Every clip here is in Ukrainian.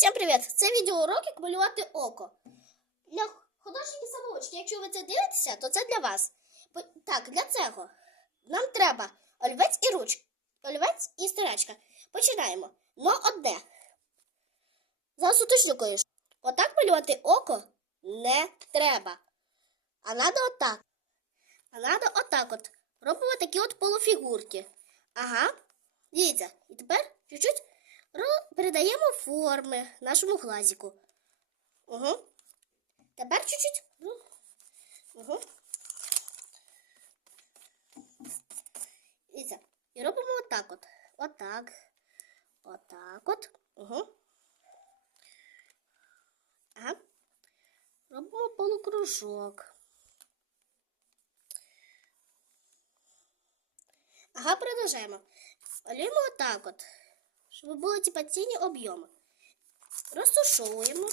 Всім привіт! Це відеоурок, як малювати око. Для художників самоучки, якщо ви це дивитеся, то це для вас. Так, для цього нам треба олівець і ручка. Олівець і стрілячка. Починаємо. Но одне. Зараз уточню кое-що. Отак малювати око не треба. А надо отак. А надо отак от. Робимо такі от полуфігурки. Ага. Дивіться. І тепер чуть-чуть передаємо форми нашому глазику. Угу. Тепер чуть-чуть. Угу. Дивіться. І робимо отак от. Отак. Отак от. Угу. Ага. Робимо полукружок. Ага, продовжаємо. Малюємо отак от, щоб були типа ціні об'єми. Розтушовуємо.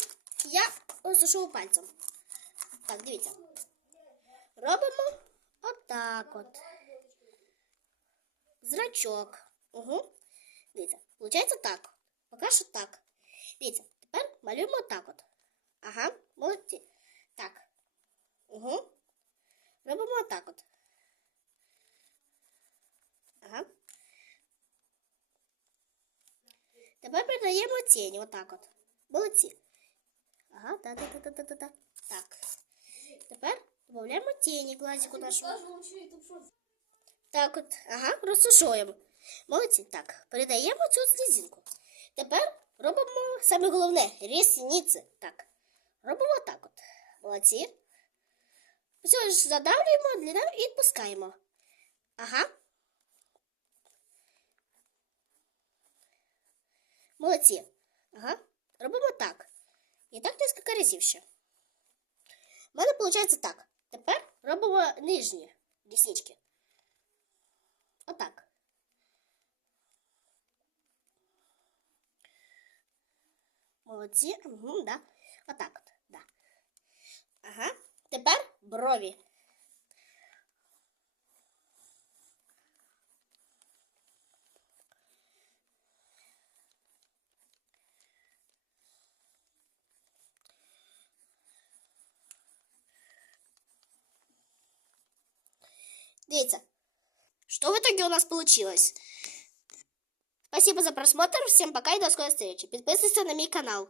Я розтушовую пальцем. Так, дивіться. Робимо отак от. Зрачок. Угу. Дивіться, виходить так. Поки що так. Дивіться, тепер малюємо отак от. Ага, молодці. Так. Угу. Робимо отак от. Ага. Тепер придаємо тіні отак от. Молодці. Ага, да. Так. Тепер додаємо тіні глазику нашому. Так от, ага, розсушуємо. Молодці. Так, передаємо цю слізинку. Тепер робимо саме головне рісниці. Так. Робимо так от. Молодці. Все ж задавлюємо длину і відпускаємо. Ага. Молодці. Ага. Робимо так. І так кілька разів ще. У мене виходить так. Тепер робимо нижні ріснички. Отак. Молодці. Угу, да. Отак от. Да. Ага. Тепер брові. Дивіться, что в итоге у нас получилось. Спасибо за просмотр, всем пока и до скорой встречи. Подписывайся на мой канал.